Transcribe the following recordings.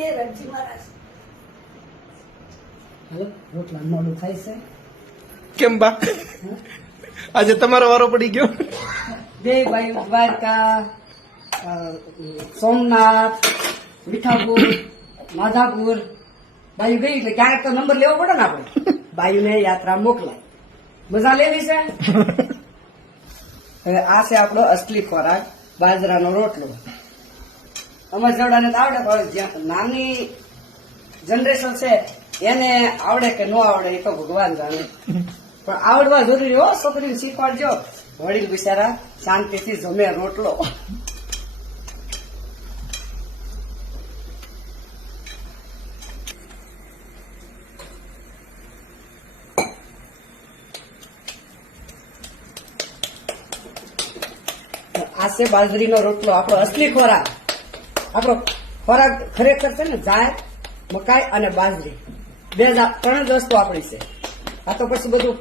એ રણજી મહારાજ હાલો રોટલા મોડું થાય છે કેમ બા આજે તમારો વારો પડી ગયો બે ભાઈ દ્વારકા સોમનાથ મીઠાપુર માધાપુર બાયુ ગઈ એટલે ક્યારેક તો નંબર લેવો પડે ને આપણે બાયુને યાત્રા મોકલાય મજા લેવી છે હવે આ છે આપણો અસલી ખોરાક બાજરાનો રોટલો અમારા જેવડાને તો આવડે પણ જ્યાં નાની જનરેશન છે એને આવડે કે ન આવડે એ તો ભગવાન જાણે પણ આવડવા જરૂરી હો છોકરીને શીખવાડજો વડીલ બિચારા શાંતિથી જમે રોટલો આ છે બાજરીનો રોટલો આપણો અસલી ખોરાક આપણો ખોરાક ખરેખર છે ને જાય મકાઈ અને બાજરી ત્રણ જ વસ્તુ આપણી છે આ તો પછી બધું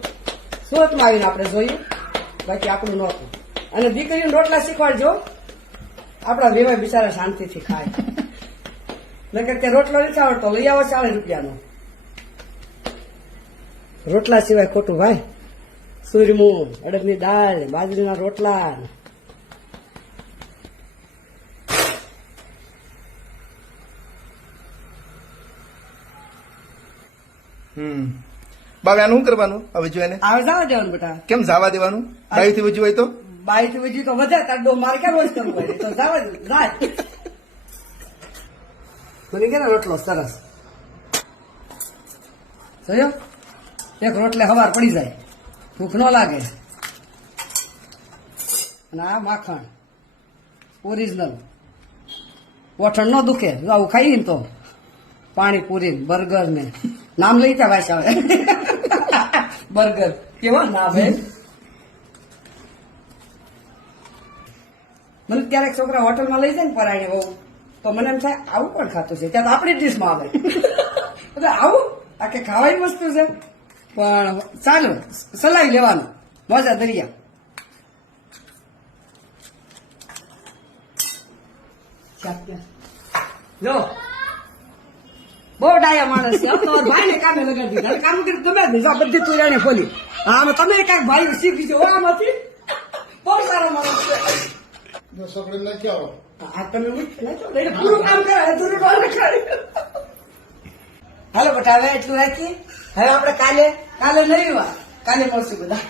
સુરતમાં આવીને આપણે જોયું બાકી આપણું નહોતું અને દીકરીને રોટલા શીખવાડજો આપણા વેવાય બિચારા શાંતિથી ખાય નકર કે રોટલો નથી આવડતો લઈ આવો 40 રૂપિયાનો રોટલા સિવાય ખોટું ભાઈ સૂરમું અડદની દાળ બાજરીના રોટલા બાવે આનું શું કરવાનું હવે જો એને આવે જવા દેવાનું બેટા કેમ જવા દેવાનું બાયું થી વજ્યું હોય તો બાઈ થી વજી તો વધે તાર ડો મારે ક્યાં રોજ કરવું હોય તો જવા દે જાય બની ગયા ને રોટલો સરસ જોયો એક રોટલે હવાર પડી જાય ભૂખ ન લાગે અને આ માખણ ઓરિજિનલ ઓઠણ ન દુખે જો આવું ખાઈ ને તો પાણીપુરી બર્ગર ને નામ લઈ ત્યાં વાસ આવે બર્ગર કેવો નામ હે મને ક્યારેક છોકરા હોટલમાં લઈ જાય ને પરાયણે બહુ તો મને એમ થાય આવું પણ ખાતું છે ત્યાં તો આપણી ડીશમાં આવે એટલે આવું આ કે ખાવાની વસ્તુ છે પણ ચાલો સલાઈ લેવાનું મજા દરિયા જો બહુ ડાયા માણસ છે તમારા ભાઈ ને કામે લગાડી દીધા કામ કરી તમે જ નહીં બધી તુરાને ખોલી આમાં તમે કાંઈક ભાઈ શીખી છો આમાંથી બહુ સારો માણસ છે આ તમે પૂરું કામ કરે અધૂરું કામ કરે હાલો બટા હવે એટલું રાખીએ હવે આપણે કાલે નવી વાર કાલે મળશું બધા